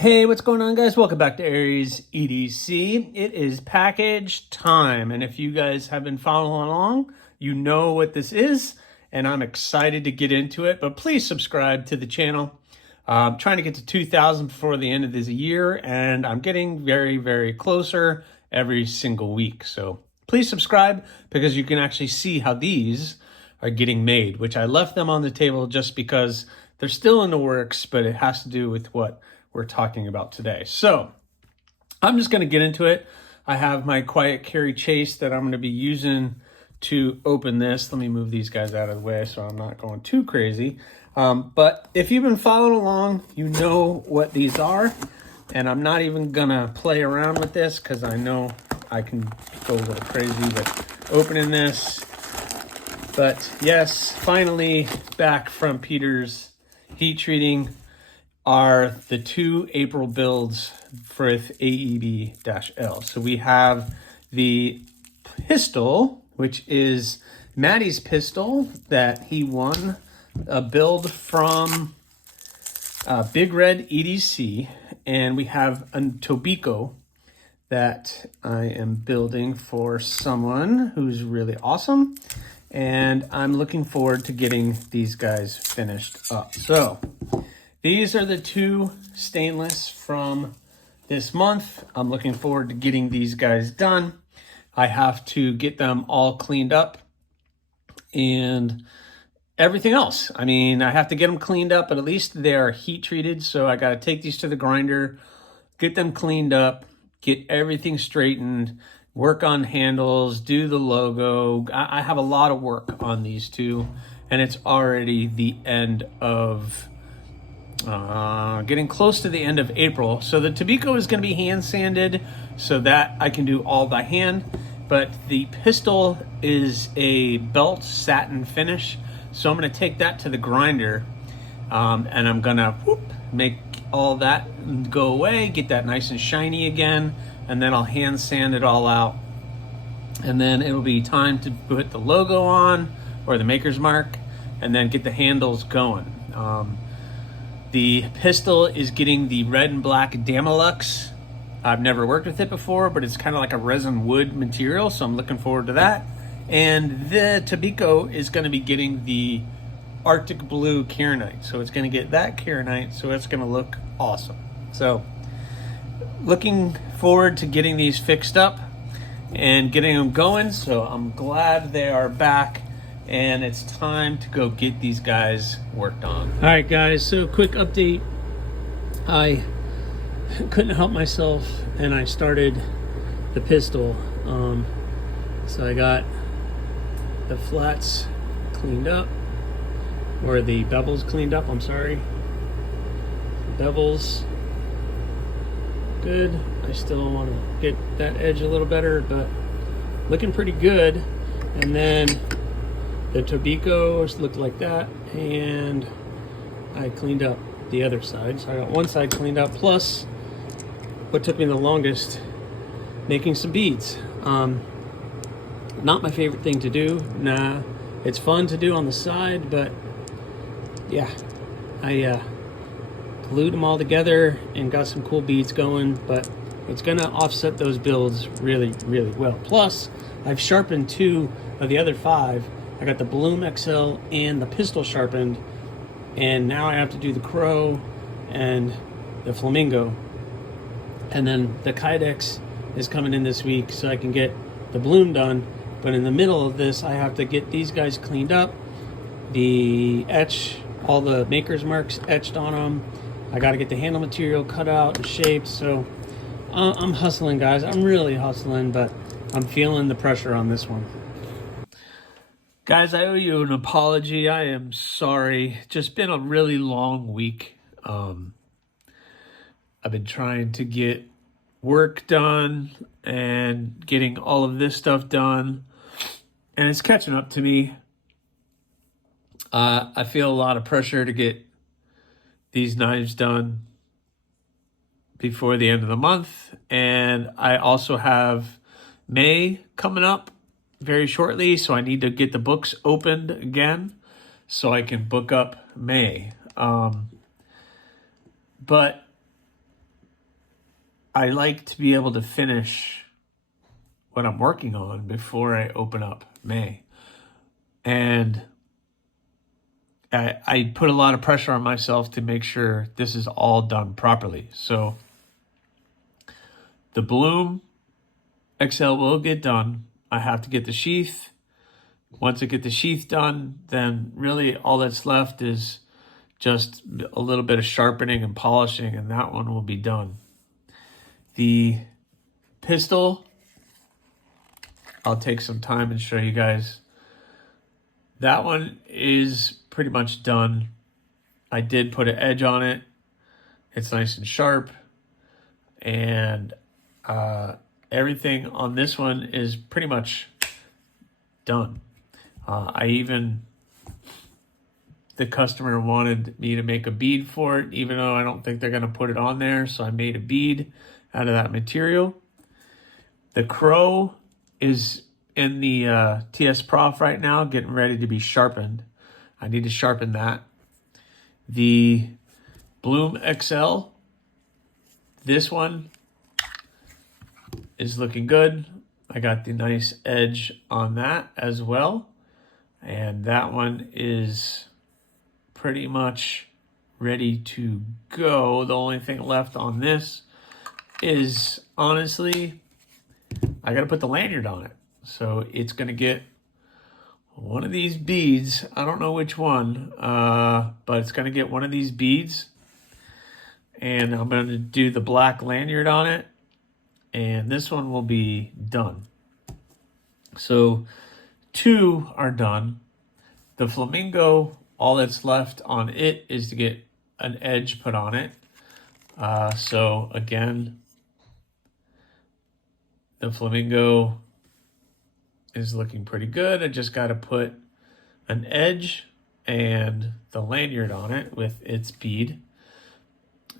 Hey, what's going on, guys? Welcome back to Aries EDC. It is package time, and if you guys have been following along, you know what this is, and I'm excited to get into it. But please subscribe to the channel. I'm trying to get to 2,000 before the end of this year, and I'm getting very, very closer every single week. So please subscribe because you can actually see how these are getting made, which I left them on the table just because they're still in the works, but it has to do with what we're talking about today. So I'm just going to get into it. I have my quiet carry chase that I'm going to be using to open this. Let me move these guys out of the way so I'm not going too crazy. But if you've been following along, you know what these are. And I'm not even going to play around with this because I know I can go a little crazy with opening this. But yes, finally back from Peter's heat treating are the two April builds for AEB-L. So we have the pistol, which is Maddie's pistol that he won a build from Big Red EDC. And we have a Tobiko that I am building for someone who's really awesome. And I'm looking forward to getting these guys finished up. So these are the two stainless from this month. I'm looking forward to getting these guys done. I have to get them all cleaned up and everything else. I mean, I have to get them cleaned up, but at least they are heat treated. So I got to take these to the grinder, get them cleaned up, get everything straightened, work on handles, do the logo. I have a lot of work on these two, and it's already the end of getting close to the end of April. So the Tobiko is going to be hand sanded so that I can do all by hand, but the pistol is a belt satin finish. So I'm going to take that to the grinder, and I'm going to make all that go away, get that nice and shiny again, and then I'll hand sand it all out. And then it'll be time to put the logo on, or the maker's mark, and then get the handles going. The pistol is getting the red and black Damalux. I've never worked with it before, but it's kind of like a resin wood material, so I'm looking forward to that. And the Tobiko is going to be getting the Arctic Blue Kyanite. So it's going to get that Kyanite, so it's going to look awesome. So looking forward to getting these fixed up and getting them going. So I'm glad they are back, and it's time to go get these guys worked on. All right, guys, so quick update. I couldn't help myself, and I started the pistol. So I got the flats cleaned up, or the bevels cleaned up, I'm sorry. Bevels, good. I still want to get that edge a little better, but looking pretty good. And then the Tobiko looked like that, and I cleaned up the other side. So I got one side cleaned up, plus what took me the longest, making some beads. Not my favorite thing to do. Nah, it's fun to do on the side, but yeah, I glued them all together and got some cool beads going, but it's gonna offset those builds really, really well. Plus, I've sharpened 2 of the other 5. I got the Bloom XL and the pistol sharpened, and now I have to do the Crow and the Flamingo. And then the Kydex is coming in this week, so I can get the Bloom done. But in the middle of this, I have to get these guys cleaned up, the etch, all the maker's marks etched on them. I got to get the handle material cut out and shaped. So I'm hustling, guys. I'm really hustling, but I'm feeling the pressure on this one. Guys, I owe you an apology. I am sorry. Just been a really long week. I've been trying to get work done and getting all of this stuff done, and it's catching up to me. I feel a lot of pressure to get these knives done before the end of the month, and I also have May coming up very shortly, so I need to get the books opened again so I can book up May. But I like to be able to finish what I'm working on before I open up May. And I put a lot of pressure on myself to make sure this is all done properly. So the Bloom XL will get done. I have to get the sheath. Once I get the sheath done, then really all that's left is just a little bit of sharpening and polishing, and that one will be done. The pistol, I'll take some time and show you guys. That one is pretty much done. I did put an edge on it. It's nice and sharp. And everything on this one is pretty much done. The customer wanted me to make a bead for it, even though I don't think they're going to put it on there. So I made a bead out of that material. The crow is in the TS Prof right now, getting ready to be sharpened. I need to sharpen that. The Bloom XL, this one is looking good. I got the nice edge on that as well. And that one is pretty much ready to go. The only thing left on this is, honestly, I got to put the lanyard on it. So it's going to get one of these beads. I don't know which one, but it's going to get one of these beads. And I'm going to do the black lanyard on it. And this one will be done. So 2 are done. The flamingo, all that's left on it is to get an edge put on it. So again, the flamingo is looking pretty good. I just got to put an edge and the lanyard on it with its bead.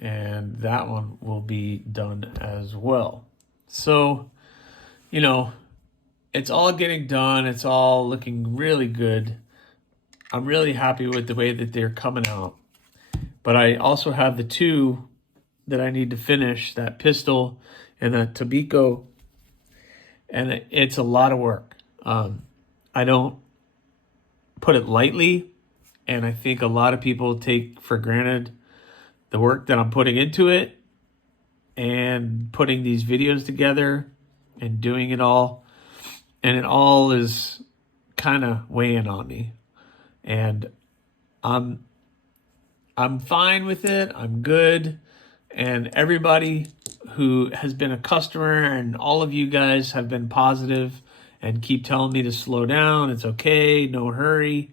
And that one will be done as well. So, you know, it's all getting done. It's all looking really good. I'm really happy with the way that they're coming out. But I also have the 2 that I need to finish, that pistol and that Tobiko. And it's a lot of work. I don't put it lightly. And I think a lot of people take for granted the work that I'm putting into it and putting these videos together and doing it all. And it all is kind of weighing on me. And I'm fine with it. I'm good. And everybody who has been a customer and all of you guys have been positive and keep telling me to slow down. It's okay. No hurry.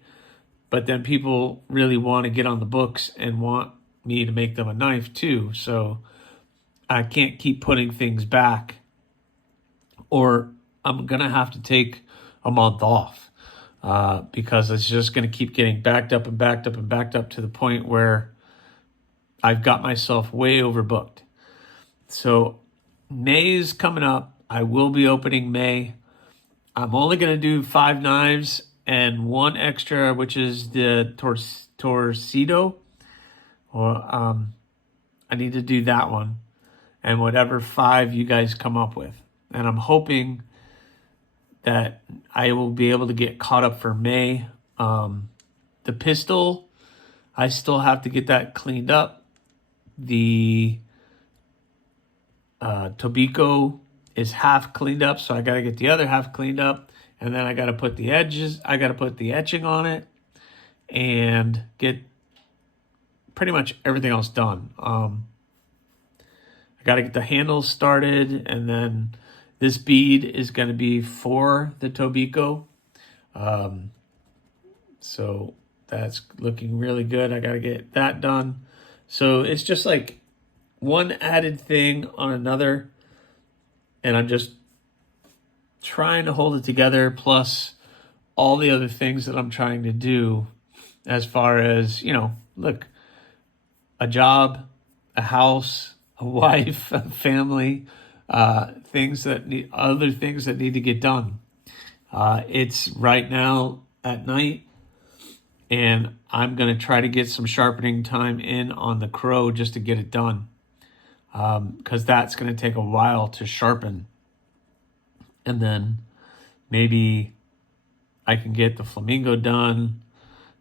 But then people really want to get on the books and want me to make them a knife too. So I can't keep putting things back, or I'm going to have to take a month off because it's just going to keep getting backed up and backed up and backed up to the point where I've got myself way overbooked. So May is coming up. I will be opening May. I'm only going to do 5 knives and 1 extra, which is the torcido. Or I need to do that one. And whatever 5 you guys come up with. And I'm hoping that I will be able to get caught up for May. The pistol, I still have to get that cleaned up. The Tobiko is half cleaned up, so I got to get the other half cleaned up. And then I got to put the edges, I got to put the etching on it and get pretty much everything else done. I got to get the handles started, and then this bead is going to be for the Tobiko. So that's looking really good. I got to get that done. So it's just like one added thing on another, and I'm just trying to hold it together, plus all the other things that I'm trying to do as far as, you know, look, a job, a house, a wife, a family, other things that need to get done. It's right now at night, and I'm going to try to get some sharpening time in on the crow just to get it done. because that's going to take a while to sharpen. And then maybe I can get the flamingo done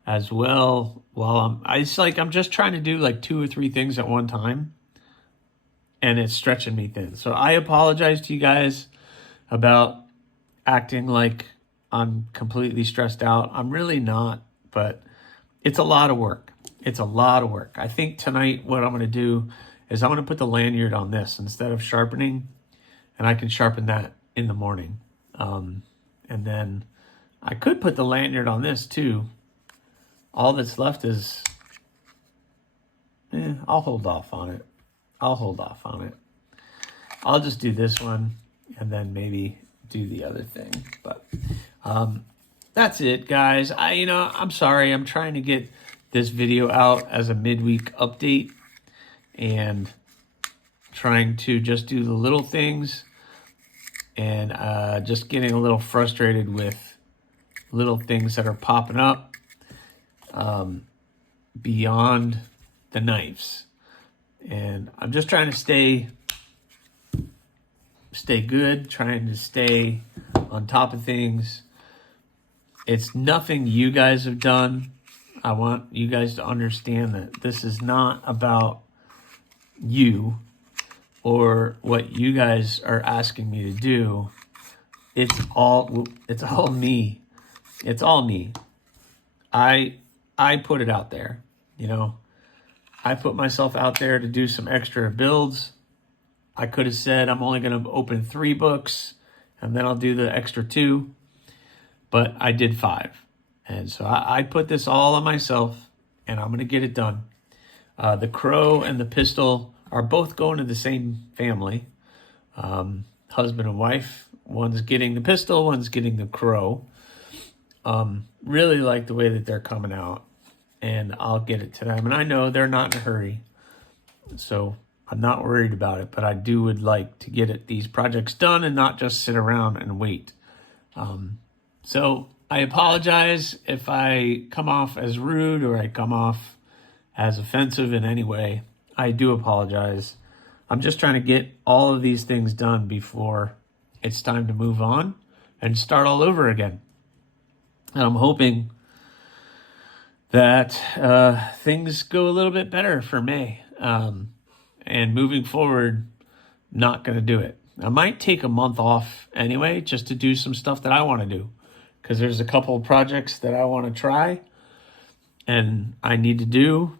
as well while I'm just trying to do like 2 or 3 things at one time, and it's stretching me thin. So I apologize to you guys about acting like I'm completely stressed out. I'm really not, but it's a lot of work. It's a lot of work. I think tonight what I'm going to do is I'm going to put the lanyard on this instead of sharpening, and I can sharpen that in the morning. And then I could put the lanyard on this too. All that's left is, I'll hold off on it. I'll just do this one and then maybe do the other thing. But that's it, guys. I'm sorry. I'm trying to get this video out as a midweek update and trying to just do the little things, and just getting a little frustrated with little things that are popping up beyond the knives. And I'm just trying to stay good, trying to stay on top of things. It's nothing you guys have done. I want you guys to understand that this is not about you or what you guys are asking me to do. It's all me. It's all me. I put it out there, I put myself out there to do some extra builds. I could have said I'm only going to open 3 books and then I'll do the extra 2, but I did 5. And so I put this all on myself, and I'm going to get it done. The crow and the pistol are both going to the same family, husband and wife. One's getting the pistol, one's getting the crow. Really like the way that they're coming out, and I'll get it to them. And I know they're not in a hurry, so I'm not worried about it, but I would like to get these projects done and not just sit around and wait. So I apologize if I come off as rude or I come off as offensive in any way. I do apologize. I'm just trying to get all of these things done before it's time to move on and start all over again. And I'm hoping that things go a little bit better for May. And moving forward, not going to do it. I might take a month off anyway, just to do some stuff that I want to do, because there's a couple of projects that I want to try and I need to do,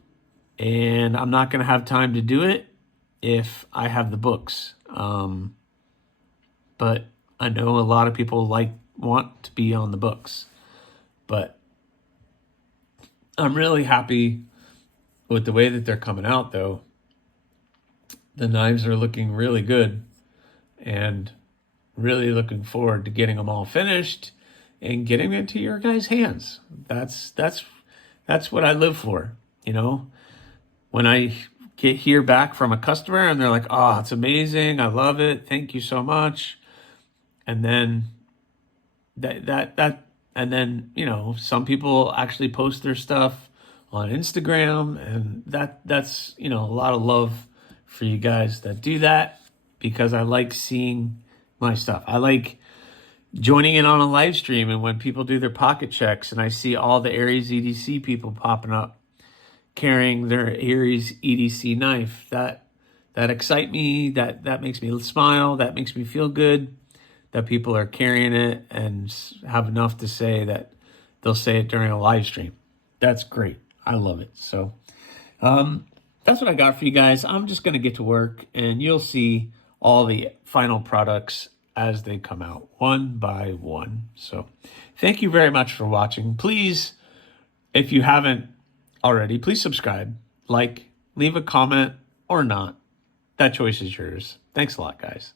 and I'm not going to have time to do it if I have the books. But I know a lot of people want to be on the books, but I'm really happy with the way that they're coming out, though. The knives are looking really good, and really looking forward to getting them all finished and getting it into your guys' hands. That's what I live for. When I hear back from a customer and they're like, "Oh, it's amazing. I love it. Thank you so much." And then and then, some people actually post their stuff on Instagram, and that's, a lot of love for you guys that do that, because I like seeing my stuff. I like joining in on a live stream, and when people do their pocket checks and I see all the Aries EDC people popping up carrying their Aries EDC knife, that excite me, that makes me smile, that makes me feel good, that people are carrying it and have enough to say that they'll say it during a live stream. That's great. I love it. So that's what I got for you guys. I'm just going to get to work, and you'll see all the final products as they come out one by one. So thank you very much for watching. Please, if you haven't already, please subscribe, leave a comment, or not. That choice is yours. Thanks a lot, guys.